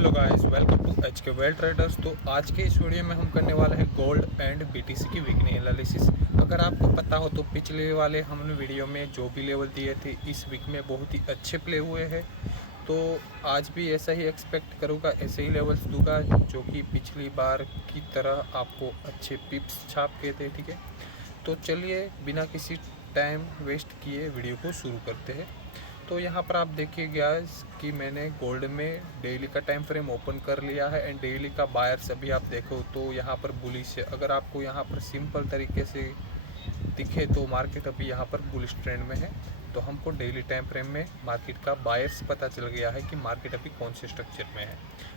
Hello guys, welcome to H K Well Traders. तो आज के इस वीडियो में हम करने वाले हैं गोल्ड एंड बीटीसी की वीकली एनालिसिस। अगर आपको पता हो तो पिछले वाले हमने वीडियो में जो भी लेवल दिए थे इस वीक में बहुत ही अच्छे प्ले हुए हैं। तो आज भी ऐसा ही एक्सपेक्ट करूँगा, ऐसे ही लेवल्स दूंगा जो कि पिछली बार की तरह आपको अच्छे पिप्स छाप के थे। ठीक है, तो चलिए बिना किसी टाइम वेस्ट किए वीडियो को शुरू करते हैं। तो यहाँ पर आप देखिए गाइस कि मैंने गोल्ड में डेली का टाइम फ्रेम ओपन कर लिया है एंड डेली का बायर्स अभी आप देखो तो यहाँ पर बुलिश है। अगर आपको यहाँ पर सिंपल तरीके से दिखे तो मार्केट अभी यहाँ पर बुलिश ट्रेंड में है। तो हमको डेली टाइम फ्रेम में मार्केट का बायर्स पता चल गया है कि मार्केट अभी कौन से स्ट्रक्चर में है।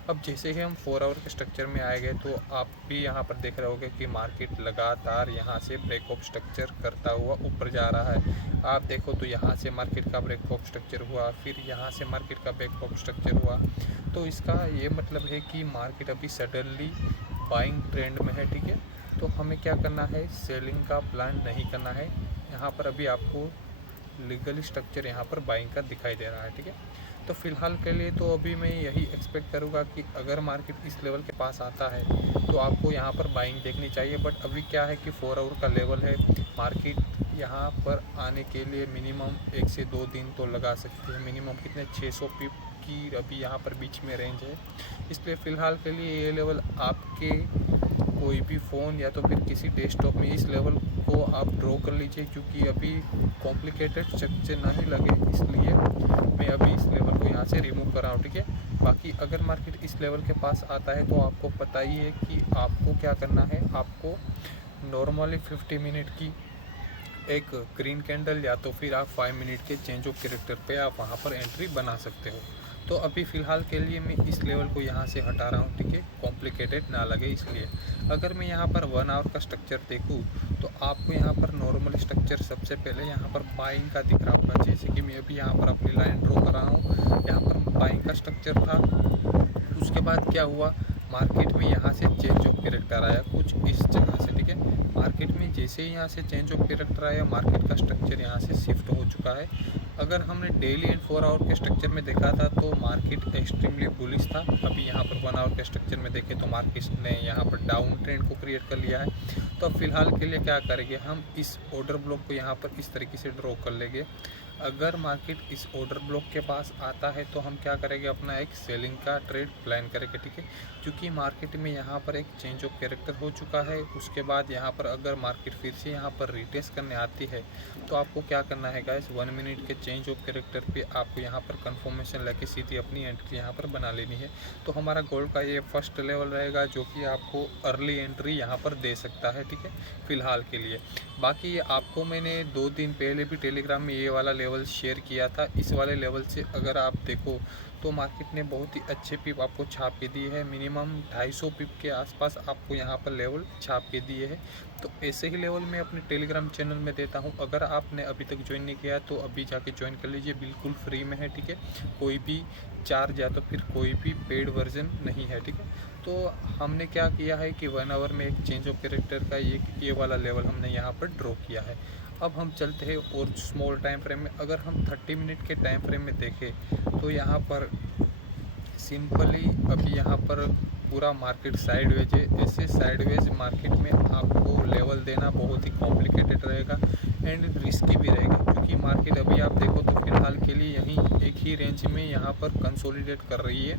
अब जैसे ही हम 4 आवर के स्ट्रक्चर में आए गए तो आप भी यहाँ पर देख रहे होंगे कि मार्केट लगातार यहाँ से ब्रेक ऑफ स्ट्रक्चर करता हुआ ऊपर जा रहा है। आप देखो तो यहाँ से मार्केट का ब्रेक ऑफ स्ट्रक्चर हुआ, फिर यहाँ से मार्केट का ब्रेक ऑफ स्ट्रक्चर हुआ। तो इसका ये मतलब है कि मार्केट अभी सडनली बाइंग ट्रेंड में है। ठीक है, तो हमें क्या करना है, सेलिंग का प्लान नहीं करना है। यहाँ पर अभी आपको लीगल स्ट्रक्चर यहाँ पर बाइंग का दिखाई दे रहा है। ठीक है, तो फिलहाल के लिए तो अभी मैं यही एक्सपेक्ट करूँगा कि अगर मार्केट इस लेवल के पास आता है तो आपको यहाँ पर बाइंग देखनी चाहिए। बट अभी क्या है कि 4 आवर का लेवल है, मार्केट यहाँ पर आने के लिए मिनिमम 1 से 2 दिन तो लगा सकती है। मिनिमम कितने 600 पिप की अभी यहाँ पर बीच में रेंज है। इसलिए फ़िलहाल के लिए ये लेवल आपके कोई भी फ़ोन या तो फिर किसी डेस्कटॉप में इस लेवल को आप ड्रॉ कर लीजिए, क्योंकि अभी कॉम्प्लिकेटेड स्ट्रक्चर ना ही लगे इसलिए मैं अभी इस लेवल को यहाँ से रिमूव कर रहा हूँ। ठीक है, बाकी अगर मार्केट इस लेवल के पास आता है तो आपको पता ही है कि आपको क्या करना है। आपको नॉर्मली 50 मिनट की एक ग्रीन कैंडल या तो फिर आप 5 मिनट के चेंज ऑफ कैरेक्टर पे आप वहाँ पर एंट्री बना सकते हो। तो अभी फ़िलहाल के लिए मैं इस लेवल को यहाँ से हटा रहा हूँ। ठीक है, कॉम्प्लिकेटेड ना लगे इसलिए। अगर मैं यहाँ पर 1 आवर का स्ट्रक्चर देखूँ तो आपको यहाँ पर नॉर्मल स्ट्रक्चर सबसे पहले यहाँ पर बाइंग का दिख रहा होगा। जैसे कि मैं अभी यहाँ पर अपनी लाइन ड्रॉ कर रहा हूँ, यहाँ पर बाइंग का स्ट्रक्चर था। उसके बाद क्या हुआ, मार्केट में यहाँ से चेंज ऑफ कैरेक्टर आया कुछ इस जगह से। ठीक है, मार्केट में जैसे ही यहाँ से चेंज ऑफ कैरेक्टर आया मार्केट का स्ट्रक्चर यहाँ से शिफ्ट हो चुका है। अगर हमने डेली एंड 4 आवर के स्ट्रक्चर में देखा था तो मार्केट एक्सट्रीमली बुलिश था। अभी यहाँ पर 1 आवर के स्ट्रक्चर में देखें तो मार्केट ने यहाँ पर डाउन ट्रेंड को क्रिएट कर लिया है। तो अब फिलहाल के लिए क्या करेंगे, हम इस ऑर्डर ब्लॉक को यहाँ पर इस तरीके से ड्रॉ कर लेंगे। अगर मार्केट इस ऑर्डर ब्लॉक के पास आता है तो हम क्या करेंगे, अपना एक सेलिंग का ट्रेड प्लान करेंगे। ठीक है, क्योंकि मार्केट में यहाँ पर एक चेंज ऑफ कैरेक्टर हो चुका है। उसके बाद यहाँ पर अगर मार्केट फिर से यहाँ पर रिटेस्ट करने आती है तो आपको क्या करना है गाइस, 1 मिनट के चेंज ऑफ कैरेक्टर पे आपको यहाँ पर कंफर्मेशन लेके सीधी अपनी एंट्री यहाँ पर बना लेनी है। तो हमारा गोल्ड का ये फर्स्ट लेवल रहेगा जो कि आपको अर्ली एंट्री यहाँ पर दे सकता है। ठीक है, फिलहाल के लिए। बाकी आपको मैंने 2 दिन पहले भी टेलीग्राम में ये वाला लेवल शेयर किया था। इस वाले लेवल से अगर आप देखो तो मार्केट ने बहुत ही अच्छे पिप आपको छाप के दिए है। मिनिमम 250 पिप के आसपास आपको यहाँ पर लेवल छाप के दिए है। तो ऐसे ही लेवल मैं अपने टेलीग्राम चैनल में देता हूँ। अगर आपने अभी तक ज्वाइन नहीं किया तो अभी जाके ज्वाइन कर लीजिए, बिल्कुल फ्री में है। ठीक है, कोई भी चार्ज या तो फिर कोई भी पेड वर्जन नहीं है। ठीक है, तो हमने क्या किया है कि 1 आवर में एक चेंज ऑफ कैरेक्टर का ये वाला लेवल हमने यहाँ पर ड्रॉ किया है। अब हम चलते हैं और स्मॉल टाइम फ्रेम में। अगर हम 30 मिनट के टाइम फ्रेम में देखें तो यहाँ पर सिंपली अभी यहाँ पर पूरा मार्केट साइडवेज है। ऐसे साइडवेज मार्केट में आपको लेवल देना बहुत ही कॉम्प्लिकेटेड रहेगा एंड रिस्की भी रहेगा, क्योंकि मार्केट अभी आप देखो तो फिलहाल के लिए यहीं एक ही रेंज में यहाँ पर कंसोलिडेट कर रही है।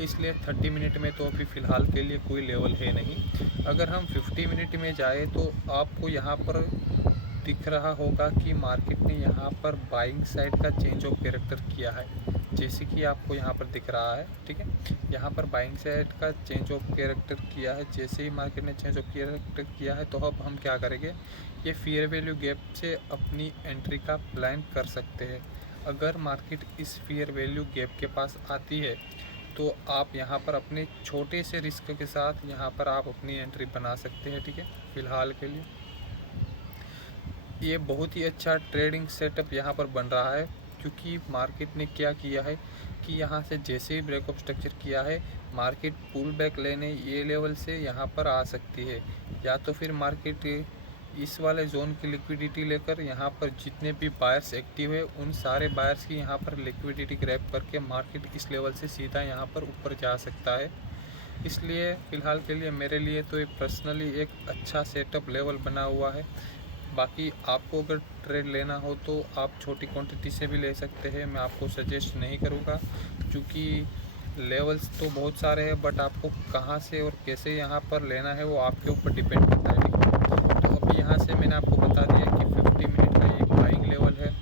इसलिए 30 मिनट में तो अभी फ़िलहाल के लिए कोई लेवल है नहीं। अगर हम 50 मिनट में जाए तो आपको यहाँ पर दिख रहा होगा कि मार्केट ने यहाँ पर बाइंग साइड का चेंज ऑफ कैरेक्टर किया है, जैसे कि आपको यहाँ पर दिख रहा है। ठीक है, यहाँ पर बाइंग साइड का चेंज ऑफ कैरेक्टर किया है। जैसे ही मार्केट ने चेंज ऑफ कैरेक्टर किया है तो अब हम क्या करेंगे, ये फेयर वैल्यू गैप से अपनी एंट्री का प्लान कर सकते हैं। अगर मार्केट इस फेयर वैल्यू गैप के पास आती है तो आप यहाँ पर अपने छोटे से रिस्क के साथ यहाँ पर आप अपनी एंट्री बना सकते हैं। ठीक है, फिलहाल के लिए ये बहुत ही अच्छा ट्रेडिंग सेटअप यहाँ पर बन रहा है, क्योंकि मार्केट ने क्या किया है कि यहाँ से जैसे ही ब्रेकअप स्ट्रक्चर किया है मार्केट पुल बैक लेने ये लेवल से यहाँ पर आ सकती है, या तो फिर मार्केट इस वाले जोन की लिक्विडिटी लेकर यहाँ पर जितने भी बायर्स एक्टिव है उन सारे बायर्स की यहाँ पर लिक्विडिटी ग्रैब करके मार्केट इस लेवल से सीधा यहाँ पर ऊपर जा सकता है। इसलिए फ़िलहाल के लिए मेरे लिए तो ये पर्सनली एक अच्छा सेटअप लेवल बना हुआ है। बाकी आपको अगर ट्रेड लेना हो तो आप छोटी क्वांटिटी से भी ले सकते हैं, मैं आपको सजेस्ट नहीं करूँगा क्योंकि लेवल्स तो बहुत सारे हैं, बट आपको कहाँ से और कैसे यहाँ पर लेना है वो आपके ऊपर डिपेंड करता है। तो अभी यहाँ से मैंने आपको बता दिया कि 50 मिनट का ये बाइंग लेवल है।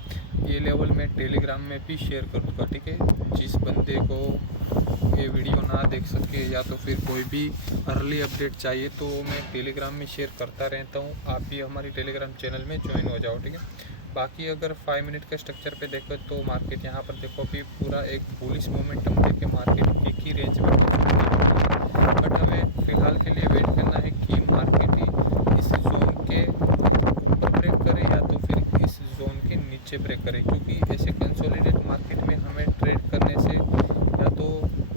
ये लेवल मैं टेलीग्राम में भी शेयर करूँगा, ठीक है। जिस बंदे को ये वीडियो ना देख सके या तो फिर कोई भी अर्ली अपडेट चाहिए तो मैं टेलीग्राम में शेयर करता रहता हूँ। आप भी हमारी टेलीग्राम चैनल में ज्वाइन हो जाओ, ठीक है। बाकी अगर 5 मिनट के स्ट्रक्चर पे देखो तो मार्केट यहाँ पर देखो अभी पूरा एक बुलिश मोमेंटम देके मार्केट एक ही रेंज में, बट हमें फ़िलहाल के लिए वेट करना है कि मार्केट ही इस जोन के ऊपर ब्रेक करे या तो फिर इस जोन के नीचे ब्रेक करे, क्योंकि ऐसे कंसोलिडेट मार्केट में हमें ट्रेड करने से या तो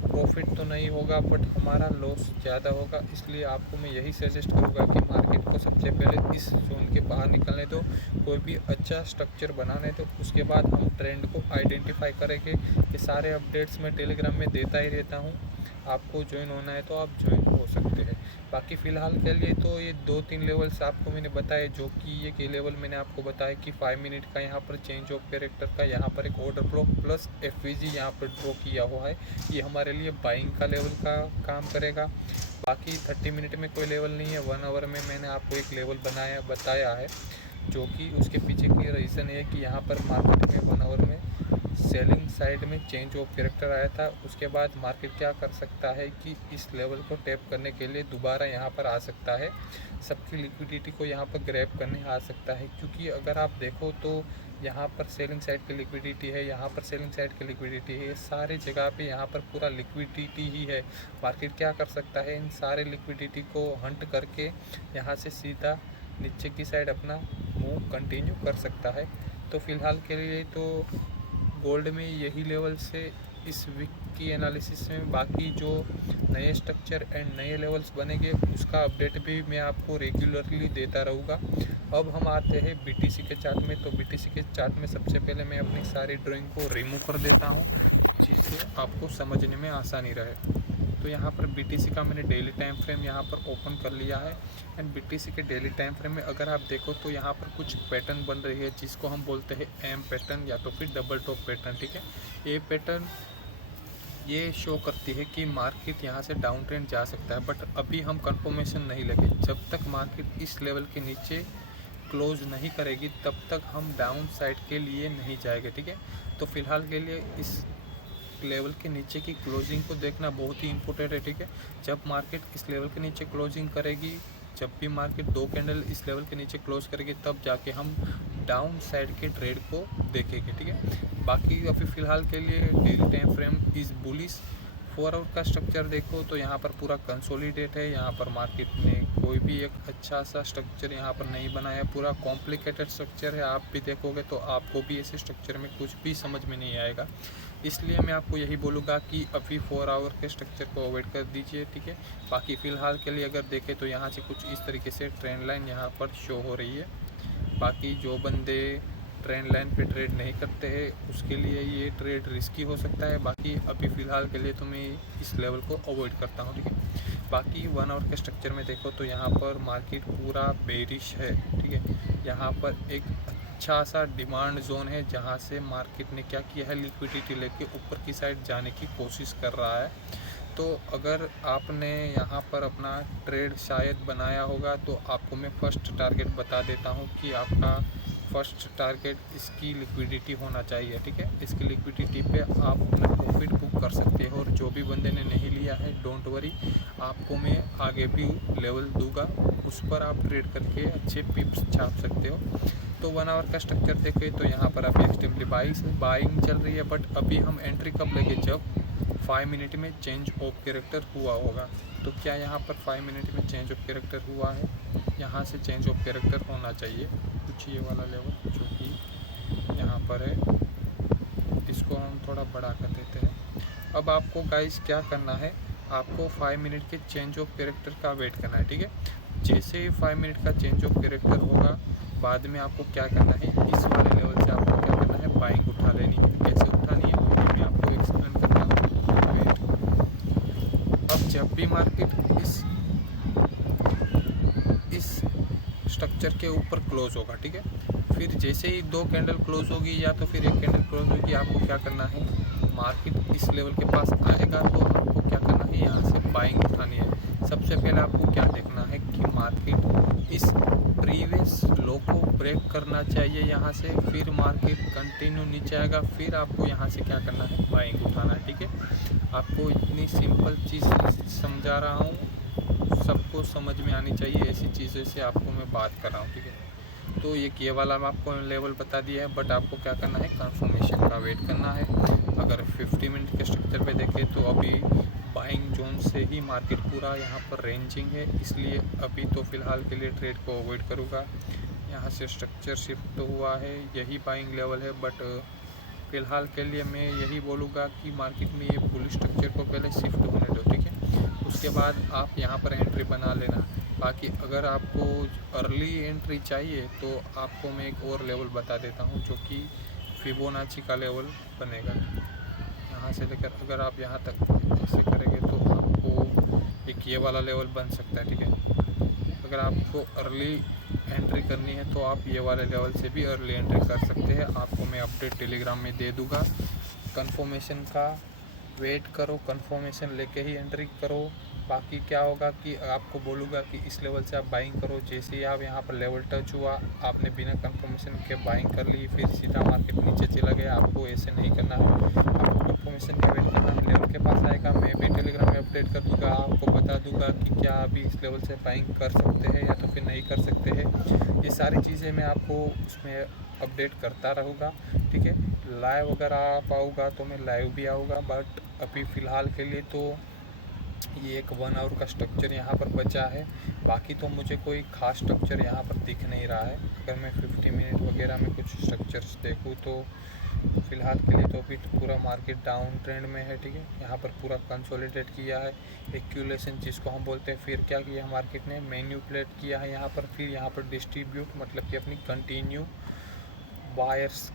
प्रॉफिट तो नहीं होगा बट हमारा लॉस ज़्यादा होगा। इसलिए आपको मैं यही सजेस्ट करूँगा कि मार्केट को सबसे पहले इस जोन के बाहर निकलने दो, कोई भी अच्छा स्ट्रक्चर बनाने दो, उसके बाद हम ट्रेंड को आइडेंटिफाई करेंगे। ये सारे अपडेट्स मैं टेलीग्राम में देता ही रहता हूँ, आपको ज्वाइन होना है तो आप ज्वाइन हो सकते हैं। बाकी फ़िलहाल के लिए तो ये 2-3 लेवल्स आपको मैंने बताए, जो कि ये के लेवल मैंने आपको बताया कि 5 मिनट का यहाँ पर चेंज ऑफ कैरेक्टर का यहाँ पर एक ऑर्डर ब्लॉक प्लस एफवीजी यहाँ पर ड्रॉ किया हुआ है, ये हमारे लिए बाइंग का लेवल का काम करेगा। बाकी 30 मिनट में कोई लेवल नहीं है, 1 आवर में मैंने आपको एक लेवल बताया है, जो कि उसके पीछे की रीज़न है कि यहाँ पर मार्केट में 1 आवर में सेलिंग साइड में चेंज ऑफ कैरेक्टर आया था। उसके बाद मार्केट क्या कर सकता है कि इस लेवल को टैप करने के लिए दोबारा यहाँ पर आ सकता है, सबकी लिक्विडिटी को यहाँ पर ग्रैब करने आ सकता है। क्योंकि अगर आप देखो तो यहाँ पर सेलिंग साइड की लिक्विडिटी है, यहाँ पर सेलिंग साइड की लिक्विडिटी है, सारी जगह पे यहाँ पर पूरा लिक्विडिटी ही है। मार्केट क्या कर सकता है, इन सारे लिक्विडिटी को हंट करके यहाँ से सीधा नीचे की साइड अपना मूव कंटिन्यू कर सकता है। तो फ़िलहाल के लिए तो गोल्ड में यही लेवल से इस वीक की एनालिसिस में, बाकी जो नए स्ट्रक्चर एंड नए लेवल्स बनेंगे उसका अपडेट भी मैं आपको रेगुलरली देता रहूँगा। अब हम आते हैं बीटीसी के चार्ट में। तो बीटीसी के चार्ट में सबसे पहले मैं अपनी सारी ड्राइंग को रिमूव कर देता हूँ, जिससे आपको समझने में आसानी रहे। तो यहाँ पर बीटीसी का मैंने डेली टाइम फ्रेम यहाँ पर ओपन कर लिया है एंड बीटीसी के डेली टाइम फ्रेम में अगर आप देखो तो यहाँ पर कुछ पैटर्न बन रही है, जिसको हम बोलते हैं एम पैटर्न या तो फिर डबल टॉप पैटर्न, ठीक है। ये पैटर्न ये शो करती है कि मार्केट यहाँ से डाउन ट्रेंड जा सकता है, बट अभी हम कंफर्मेशन नहीं लगे। जब तक मार्केट इस लेवल के नीचे क्लोज नहीं करेगी तब तक हम डाउन साइड के लिए नहीं जाएंगे, ठीक है। तो फिलहाल के लिए इस लेवल के नीचे की क्लोजिंग को देखना बहुत ही इंपॉर्टेंट है, ठीक है। जब मार्केट इस लेवल के नीचे क्लोजिंग करेगी, जब भी मार्केट 2 कैंडल इस लेवल के नीचे क्लोज करेगी, तब जाके हम डाउन साइड के ट्रेड को देखेंगे, ठीक है। बाकी अभी फ़िलहाल के लिए daily time frame is bullish. 4 hour का स्ट्रक्चर देखो तो यहाँ पर पूरा कंसोलिडेट है, यहाँ पर मार्केट ने कोई भी एक अच्छा सा स्ट्रक्चर यहाँ पर नहीं बनाया, पूरा कॉम्प्लिकेटेड स्ट्रक्चर है। आप भी देखोगे तो आपको भी ऐसे स्ट्रक्चर में कुछ भी समझ में नहीं आएगा। इसलिए मैं आपको यही बोलूँगा कि अभी 4 आवर के स्ट्रक्चर को अवॉइड कर दीजिए, ठीक है। बाकी फ़िलहाल के लिए अगर देखें तो यहाँ से कुछ इस तरीके से ट्रेंड लाइन यहाँ पर शो हो रही है। बाकी जो बंदे ट्रेंड लाइन पे ट्रेड नहीं करते हैं उसके लिए ये ट्रेड रिस्की हो सकता है। बाकी अभी फ़िलहाल के लिए तो मैं इस लेवल को अवॉइड करता हूँ, ठीक है। बाकी 1 आवर के स्ट्रक्चर में देखो तो यहाँ पर मार्केट पूरा बेरिश है, ठीक है। यहाँ पर एक अच्छा सा डिमांड जोन है जहाँ से मार्केट ने क्या किया है, लिक्विडिटी लेके ऊपर की साइड जाने की कोशिश कर रहा है। तो अगर आपने यहाँ पर अपना ट्रेड शायद बनाया होगा तो आपको मैं फर्स्ट टारगेट बता देता हूँ कि आपका फर्स्ट टारगेट इसकी लिक्विडिटी होना चाहिए, ठीक है। इसकी लिक्विडिटी पे आप अपना प्रॉफिट बुक कर सकते हो, और जो भी बंदे ने नहीं लिया है डोंट वरी, आपको मैं आगे भी लेवल दूंगा, उस पर आप ट्रेड करके अच्छे पिप्स छाप सकते हो। तो 1 आवर का स्ट्रक्चर देखें तो यहाँ पर अभी एक्सट्रीमली बाइंग चल रही है, बट अभी हम एंट्री कब लेंगे, जब 5 मिनट में चेंज ऑफ कैरेक्टर हुआ होगा। तो क्या यहाँ पर 5 मिनट में चेंज ऑफ कैरेक्टर हुआ है, यहाँ से चेंज ऑफ कैरेक्टर होना चाहिए कुछ ये वाला लेवल जो कि यहाँ पर है, इसको हम थोड़ा बड़ा कर देते हैं। अब आपको गाइस क्या करना है, आपको 5 मिनट के चेंज ऑफ कैरेक्टर का वेट करना है, ठीक है। जैसे ही 5 मिनट का चेंज ऑफ कैरेक्टर होगा, बाद में आपको क्या करना है, इस वाले लेवल से आपको क्या करना है, बाइंग उठा लेनी है। कैसे उठानी है वो मैं आपको एक्सप्लेन करता हूँ। वेट। अब जब भी मार्केट इस स्ट्रक्चर के ऊपर क्लोज होगा, ठीक है, फिर जैसे ही 2 कैंडल क्लोज होगी या तो फिर 1 कैंडल क्लोज होगी, आपको क्या करना है, मार्केट इस लेवल के पास आएगा तो आपको क्या करना है, यहाँ से बाइंग उठानी है। सबसे पहले आपको क्या देखना है कि मार्केट इस प्रीवियस लो को ब्रेक करना चाहिए यहाँ से, फिर मार्केट कंटिन्यू नीचे आएगा, फिर आपको यहाँ से क्या करना है, बाइंग उठाना है। ठीक है, आपको इतनी सिंपल चीज़ समझा रहा हूँ, सबको समझ में आनी चाहिए, ऐसी चीज़ों से आपको मैं बात कर रहा हूँ। ठीक है, तो ये वाला मैं आपको लेवल बता दिया है, बट आपको क्या करना है, कंफर्मेशन का वेट करना है। अगर 50 मिनट के स्ट्रक्चर पे देखें तो अभी बाइंग जोन से ही मार्केट पूरा यहाँ पर रेंजिंग है, इसलिए अभी तो फ़िलहाल के लिए ट्रेड को अवॉइड करूँगा। यहाँ से स्ट्रक्चर शिफ्ट हुआ है, यही बाइंग लेवल है, बट फ़िलहाल के लिए मैं यही बोलूँगा कि मार्केट में ये फुल स्ट्रक्चर को पहले शिफ्ट होने दो। ठीक है, उसके बाद आप यहाँ पर एंट्री बना लेना। बाकी अगर आपको अर्ली एंट्री चाहिए तो आपको मैं एक और लेवल बता देता हूँ, जो कि फिबोनाची का लेवल बनेगा। यहाँ से लेकर अगर आप यहाँ तक ऐसे करेंगे तो आपको एक ये वाला लेवल बन सकता है। ठीक है, अगर आपको अर्ली एंट्री करनी है तो आप ये वाले लेवल से भी अर्ली एंट्री कर सकते हैं। आपको मैं अपडेट टेलीग्राम में दे दूँगा। कंफर्मेशन का वेट करो, कंफर्मेशन लेके ही एंट्री करो। बाकी क्या होगा कि आपको बोलूँगा कि इस लेवल से आप बाइंग करो, जैसे ही आप यहाँ पर लेवल टच हुआ, आपने बिना कंफर्मेशन के बाइंग कर ली, फिर सीधा मार्केट नीचे चला गया। आपको ऐसे नहीं करना है, आपको कंफर्मेशन का वेट करना है। लेवल के पास आएगा, मैं भी टेलीग्राम में अपडेट कर दूँगा, आपको बता दूँगा कि क्या अभी इस लेवल से बाइंग कर सकते हैं या तो फिर नहीं कर सकते हैं। ये सारी चीज़ें मैं आपको उसमें अपडेट करता रहूँगा। ठीक है, लाइव अगर आप आऊँगा तो मैं लाइव भी आऊँगा, बट अभी फ़िलहाल के लिए तो ये एक 1 आवर का स्ट्रक्चर यहाँ पर बचा है। बाकी तो मुझे कोई ख़ास स्ट्रक्चर यहाँ पर दिख नहीं रहा है। अगर मैं 50 मिनट वगैरह में कुछ स्ट्रक्चर्स देखूँ तो फ़िलहाल के लिए तो अभी तो पूरा मार्केट डाउन ट्रेंड में है। ठीक है, यहाँ पर पूरा कंसोलिडेट किया है, एक्यूलेशन जिसको हम बोलते हैं। फिर क्या किया मार्केट ने, मैन्युपुलेट किया है यहाँ पर, फिर यहाँ पर डिस्ट्रीब्यूट, मतलब कि अपनी कंटिन्यू बायर्स,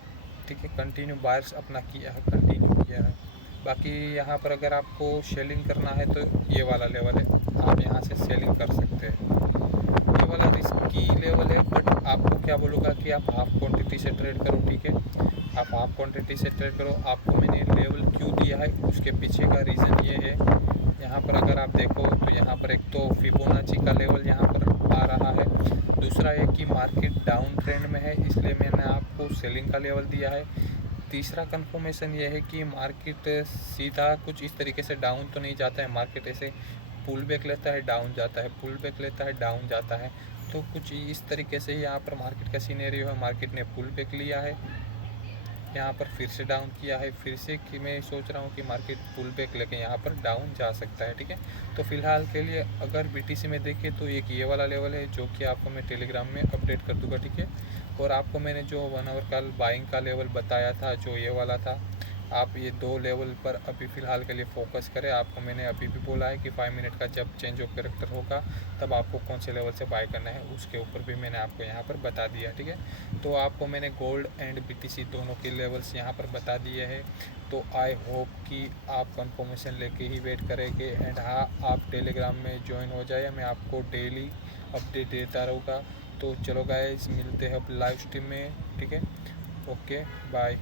ठीक है, कंटिन्यू बायर्स अपना किया है, कंटिन्यू किया है। बाकी यहाँ पर अगर आपको सेलिंग करना है तो ये वाला लेवल है, आप यहाँ से सेलिंग कर सकते हैं। ये वाला रिस्की लेवल है, बट आपको क्या बोलूँगा कि आप हाफ क्वांटिटी से ट्रेड करो। ठीक है, आप हाफ क्वांटिटी से ट्रेड करो। आपको मैंने लेवल क्यों दिया है उसके पीछे का रीज़न ये है, यहाँ पर अगर आप देखो तो यहाँ पर एक तो फिबोनाची का लेवल यहाँ पर आ रहा है, दूसरा है कि मार्केट डाउन ट्रेंड में है, इसलिए मैंने आपको सेलिंग का लेवल दिया है। तीसरा कंफर्मेशन ये है कि मार्केट सीधा कुछ इस तरीके से डाउन तो नहीं जाता है, मार्केट ऐसे पुल बैक लेता है, डाउन जाता है, पुल बैक लेता है, डाउन जाता है। तो कुछ इस तरीके से यहाँ पर मार्केट का सिनेरियो है। मार्केट ने पुल बैक लिया है, यहाँ पर फिर से डाउन किया है, फिर से कि मैं सोच रहा हूँ कि मार्केट पुल बैक लेके यहाँ पर डाउन जा सकता है। ठीक है, तो फिलहाल के लिए अगर बीटीसी में देखें तो एक ये वाला लेवल है, जो कि आपको मैं टेलीग्राम में अपडेट कर दूँगा। ठीक है, और आपको मैंने जो 1 आवर का बाइंग का लेवल बताया था, जो ये वाला था, आप ये 2 लेवल पर अभी फ़िलहाल के लिए फ़ोकस करें। आपको मैंने अभी भी बोला है कि 5 मिनट का जब चेंज ऑफ कैरेक्टर होगा तब आपको कौन से लेवल से बाय करना है, उसके ऊपर भी मैंने आपको यहाँ पर बता दिया। ठीक है, तो आपको मैंने गोल्ड एंड बीटीसी दोनों के लेवल्स यहाँ पर बता दिए हैं। तो आई होप कि आप कंफर्मेशन लेके ही वेट करेंगे। एंड हाँ, आप टेलीग्राम में ज्वाइन हो जाए, मैं आपको डेली अपडेट देता रहूँगा। तो चलो गाइस, मिलते हैं अब लाइव स्ट्रीम में। ठीक है, ओके, बाय।